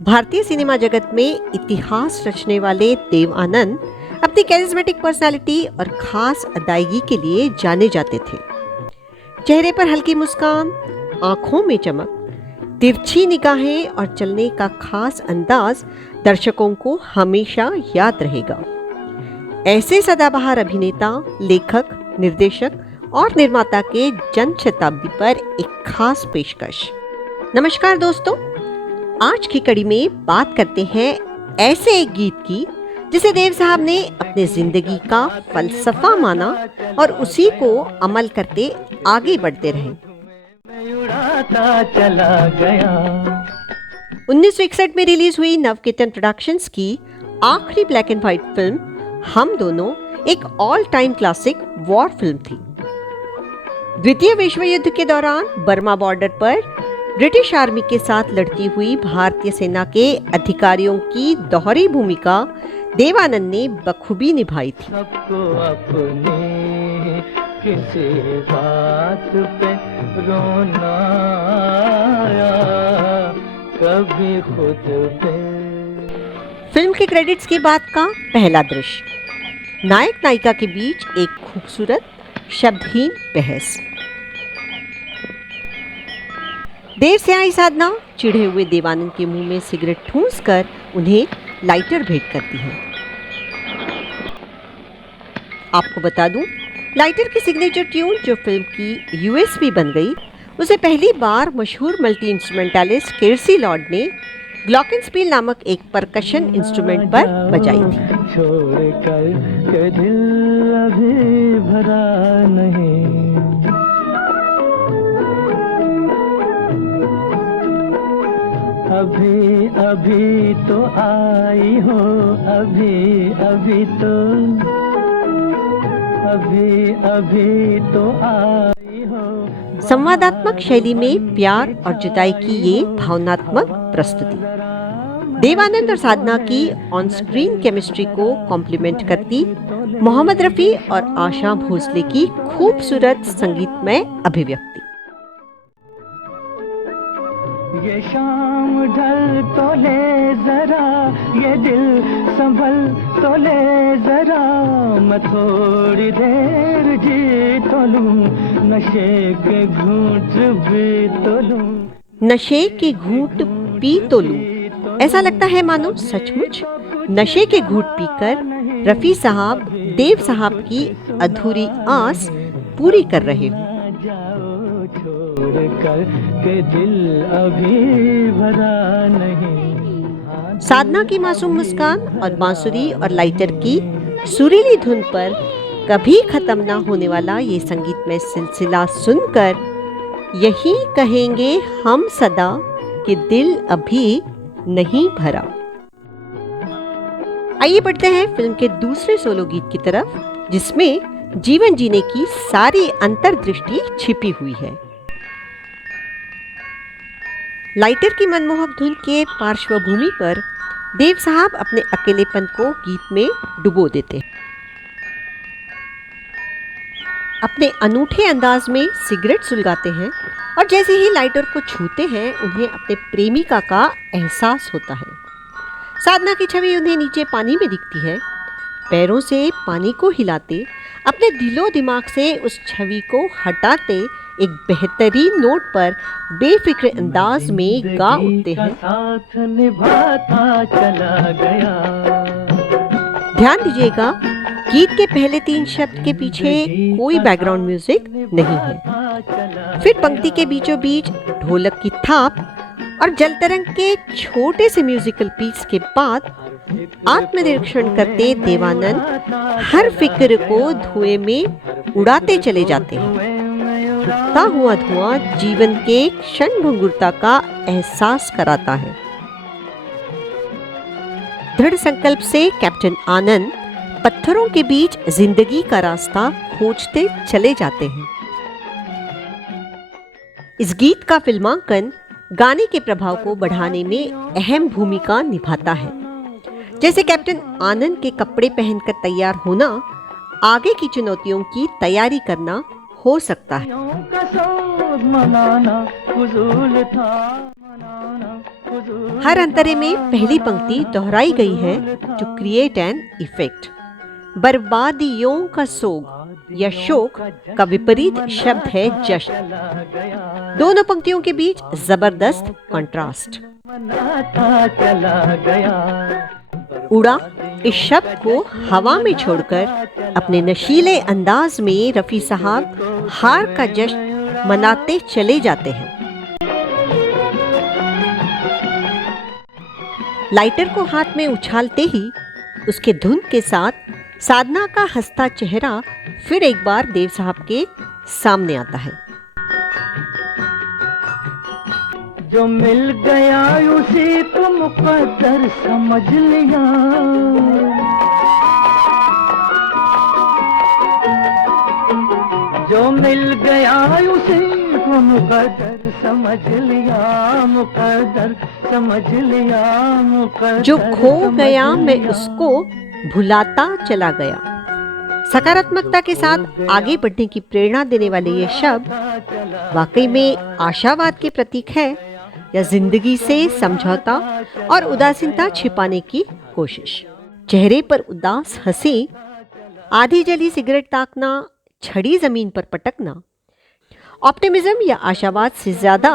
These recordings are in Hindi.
भारतीय सिनेमा जगत में इतिहास रचने वाले देव आनंद अपनी कैरिज्मेटिक पर्सनालिटी और खास अदायगी के लिए जाने जाते थे। चेहरे पर हल्की मुस्कान, आंखों में चमक, तिरछी निगाहें और चलने का खास अंदाज दर्शकों को हमेशा याद रहेगा। ऐसे सदाबहार अभिनेता, लेखक, निर्देशक और निर्माता के जन्म शताब्दी पर एक खास पेशकश। नमस्कार दोस्तों, आज की कड़ी में बात करते हैं ऐसे एक गीत की जिसे देव साहब ने अपने जिंदगी का फलसफा माना और उसी को अमल करते आगे बढ़ते रहे। 1961 में रिलीज हुई नवकेतन प्रोडक्शंस की आखिरी ब्लैक एंड व्हाइट फिल्म हम दोनों एक all time classic war film थी। द्वितीय विश्व युद्ध के दौरान बर्मा बॉर्डर पर ब्रिटिश आर्मी के साथ लड़ती हुई भारतीय सेना के अधिकारियों की दोहरी भूमिका देव आनंद ने बखूबी निभाई थी। सबको अपने किसी बात पे रोना आया, कभी खुद पे। फिल्म के क्रेडिट्स के बाद का पहला दृश्य, नायक नायिका के बीच एक खूबसूरत शब्दहीन बहस। देर से आई साधना चिढ़े हुए देवानंद के मुंह में सिगरेट ठूंसकर उन्हें लाइटर भेंट करती है। आपको बता दूं, लाइटर की सिग्नेचर ट्यून जो फिल्म की यूएसपी बन गई, उसे पहली बार मशहूर मल्टी इंस्ट्रूमेंटालिस्ट केर्सी लॉर्ड ने ग्लॉकेनस्पील नामक एक परकशन इंस्ट्रूमेंट पर बजाई थी। छोड़ कर के दिल अभी भरा नहीं, अभी अभी तो आई हो, अभी अभी तो, अभी अभी तो आई हो। संवादात्मक शैली में प्यार और जुदाई की ये भावनात्मक प्रस्तुति देव आनंद और साधना की ऑन स्क्रीन केमिस्ट्री को कॉम्प्लीमेंट करती मोहम्मद रफी और आशा भोसले की खूबसूरत संगीतमय अभिव्यक्ति। ये शाम ढल तो ले जरा, ये दिल संभल तो ले जरा, मैं थोड़ी देर जी तो लूं, नशे के घूंट भी तो लूं, नशे के घूंट पी तो लूं। ऐसा लगता है मानो सचमुच नशे के घूंट पीकर रफी साहब देव साहब की अधूरी आस पूरी कर रहे हो। छोड़कर के दिल अभी भरा नहीं। साधना की मासूम मुस्कान और बांसुरी और लाइटर की सुरीली धुन पर कभी खत्म ना होने वाला ये संगीतमय सिलसिला सुनकर यही कहेंगे हम सदा कि दिल अभी नहीं भरा। आइए बढ़ते हैं फिल्म के दूसरे सोलो गीत की तरफ, जिसमें जीवन जीने की सारी अंतर्दृष्टि छिपी हुई है। लाइटर की मनमोहक धुन के पार्श्वभूमि पर देव साहब अपने अकेलेपन को गीत में डुबो देते हैं। अपने अनूठे अंदाज में सिगरेट सुलगाते हैं और जैसे ही लाइटर को छूते हैं उन्हें अपने प्रेमिका का एहसास होता है। साधना की छवि उन्हें नीचे पानी में दिखती है। पैरों से पानी को हिलाते, अपने दिलो दिमाग से उस छवि को हटाते एक बेहतरीन नोट पर बेफिक्र अंदाज में गा उठते हैं। साथ निभाता चला गया। ध्यान दीजिएगा, गीत के पहले 3 शब्द के पीछे कोई बैकग्राउंड म्यूजिक नहीं है। फिर पंक्ति के बीचों बीच ढोलक की थाप और जलतरंग के छोटे से म्यूजिकल पीस के बाद आत्मनिरीक्षण करते देवानंद हर फिक्र को धुएं में उड़ाते चले जाते हैं। उठता हुआ धुआं जीवन के क्षण भंगुरता का एहसास कराता है। दृढ़ संकल्प से कैप्टन आनंद पत्थरों के बीच जिंदगी का रास्ता खोजते चले जाते हैं। इस गीत का फिल्मांकन गाने के प्रभाव को बढ़ाने में अहम भूमिका निभाता है। जैसे कैप्टन आनंद के कपड़े पहनकर तैयार होना आगे की चुनौतियों की तैयारी करना हो सकता है। मनाना फुजूल था, मनाना हर अंतरे में पहली पंक्ति दोहराई गई है टू क्रिएट एन इफेक्ट। बर्बादियों का सोग या शोक का विपरीत शब्द है जश्न। दोनों पंक्तियों के बीच जबरदस्त कंट्रास्ट। उड़ा इस शब्द को हवा में छोड़कर अपने नशीले अंदाज में रफी साहब हार का जश्न मनाते चले जाते हैं। लाइटर को हाथ में उछालते ही उसके धुन के साथ साधना का हंसता चेहरा फिर एक बार देव साहब के सामने आता है। जो मिल गया उसी को मुकद्दर समझ लिया, जो मिल गया उसी को मुकद्दर समझ लिया, मुकद्दर समझ लिया, मुकद्दर जो खो गया मैं उसको भुलाता चला गया। सकारात्मकता के साथ आगे बढ़ने की प्रेरणा देने वाले ये शब्द वाकई में आशावाद के प्रतीक है या जिंदगी से समझौता और उदासीनता छिपाने की कोशिश। चेहरे पर उदास हंसी, आधी जली सिगरेट ताकना, छड़ी जमीन पर पटकना ऑप्टिमिज्म या आशावाद से ज्यादा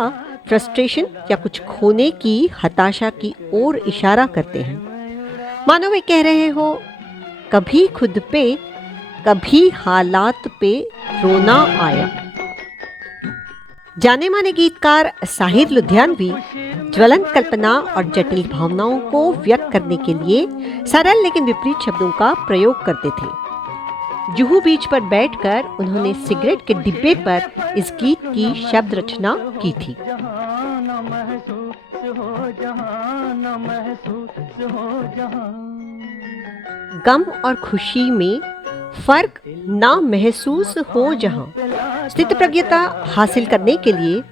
फ्रस्ट्रेशन या कुछ खोने की हताशा की ओर इशारा करते हैं। मानो वे कह रहे हो, कभी खुद पे कभी हालात पे रोना आया। जाने माने गीतकार साहिर लुधियानवी ज्वलंत कल्पना और जटिल भावनाओं को व्यक्त करने के लिए सरल लेकिन विपरीत शब्दों का प्रयोग करते थे। जुहू बीच पर बैठकर उन्होंने सिगरेट के डिब्बे पर इस गीत की शब्द रचना की थी। गम और खुशी में फर्क ना महसूस हो जहां। स्थितप्रज्ञता हासिल करने के लिए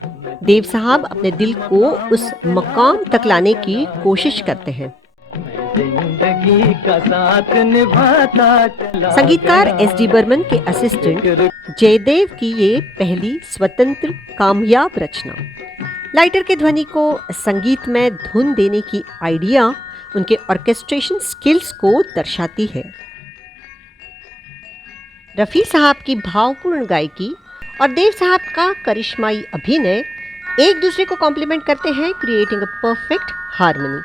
देव साहब अपने दिल को उस मकाम तक लाने की कोशिश करते हैं। जिंदगी का साथ निभाता चला। संगीतकार एस.डी. बर्मन के असिस्टेंट जयदेव की ये पहली स्वतंत्र कामयाब रचना। लाइटर के ध्वनि को संगीत में धुन देने की आइडिया उनके ऑर्केस्ट्रेशन स्किल्स को दर्शाती है। रफी साहब की भावपूर्ण गायकी और देव साहब का करिश्माई अभिनय एक दूसरे को कॉम्प्लीमेंट करते हैं, creating a perfect harmony.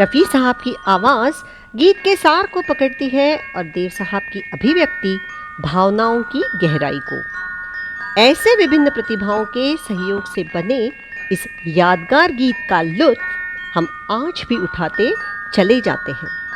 Rafi साहब की आवाज़ गीत के सार को पकड़ती है और देव साहब की अभिव्यक्ति भावनाओं की गहराई को। ऐसे विभिन्न प्रतिभाओं के सहयोग से बने इस यादगार गीत का लुत्फ हम आज भी उठाते चले जाते हैं।